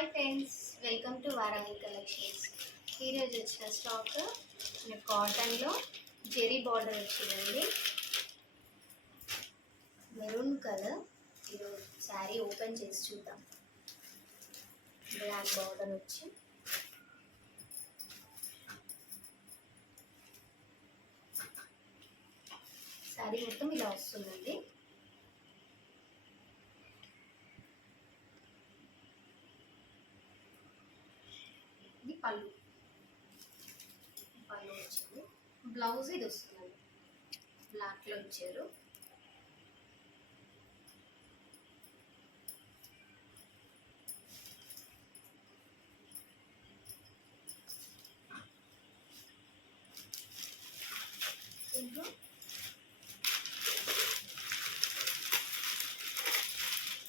Hi friends, welcome to Varahi కలెక్షన్స్. ఈరోజు వచ్చిన స్టాక్ కాటన్లో జెరీ బార్డర్ వచ్చిందండి. Maroon colour. ఈరోజు శారీ ఓపెన్ చేసి చూద్దాం. బ్లాక్ బార్డర్ వచ్చి శారీ మొత్తం ఇలా వస్తుందండి. ఇది పళ్ళు వచ్చింది. బ్లౌజ్ ఇది వస్తుందండి, బ్లాక్లో ఇచ్చారు.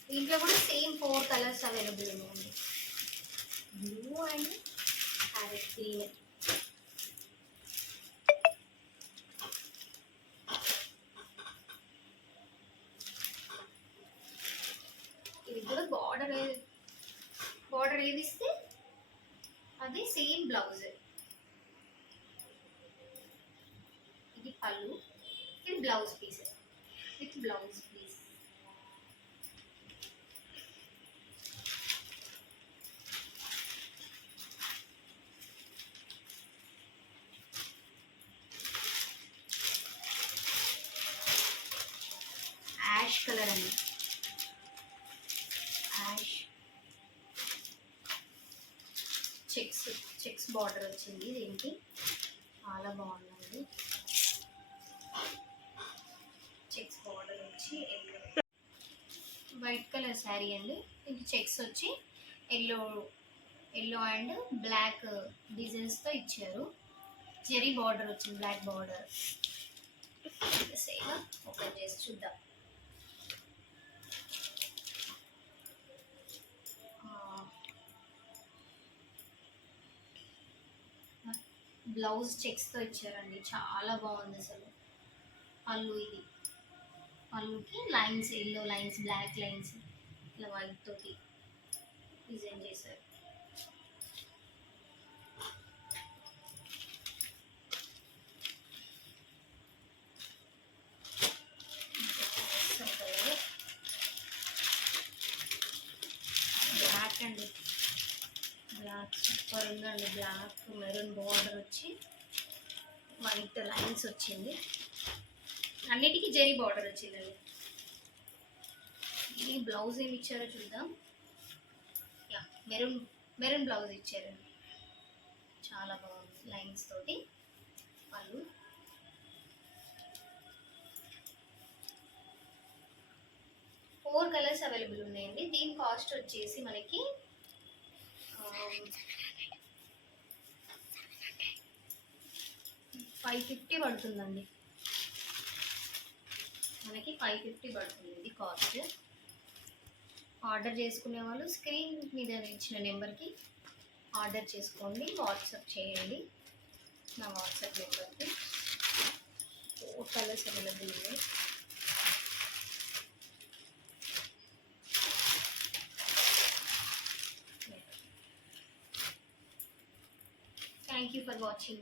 దీంట్లో కూడా సేమ్ 4 కలర్స్ అవైలబుల్ ఉన్నాయండి. Blue and parrot green. ఇది కూడా బార్డర్ ఏది ఇస్తే అది సేమ్ బ్లౌజ్. ఇది పళ్ళు, ఇది blouse piece with blouse piece. Ash colour అండి, యాష్ చెక్స్ బార్డర్ వచ్చింది. దీనికి చాలా బాగుందండి. చెక్స్ బార్డర్ వచ్చి వైట్ కలర్ శారీ అండి. దీనికి చెక్స్ వచ్చి ఎల్లో అండ్ బ్లాక్ డిజైన్స్తో ఇచ్చారు. జెరీ బార్డర్ వచ్చింది, బ్లాక్ బార్డర్. సేమ్ ఓపెన్ చేసి చూద్దాం. బ్లౌజ్ చెక్స్తో ఇచ్చారండి, చాలా బాగుంది అసలు. పళ్ళు, ఇది పళ్ళుకి lines, yellow lines, black lines, ఇట్లా వైట్ తోటి డిజైన్ చేశారు. బ్లాక్ అండి, బ్లాక్ సూపర్ ఉందండి. బ్లాక్ మెరూన్ బార్డర్ వచ్చి వైట్ లైన్స్ వచ్చింది. అన్నిటికీ జెరీ బార్డర్ వచ్చిందండి. ఇది బ్లౌజ్ ఏమి ఇచ్చారో చూద్దాం. యా, మెరూన్ బ్లౌజ్ ఇచ్చారు. చాలా బాగుంది లైన్స్ తోటి. పళ్ళు, ఫోర్ కలర్స్ అవైలబుల్ ఉన్నాయండి. దీని కాస్ట్ వచ్చేసి మనకి 550 పడుతుందండి. మనకి 550 పడుతుంది ఇది కాస్ట్. ఆర్డర్ చేసుకునే వాళ్ళు స్క్రీన్ మీద ఇచ్చిన నెంబర్కి ఆర్డర్ చేసుకోండి, వాట్సాప్ చేయండి. నా వాట్సాప్ నెంబర్కి 4 కలర్స్ అవైలబుల్ ఉన్నాయి. Thank you for watching.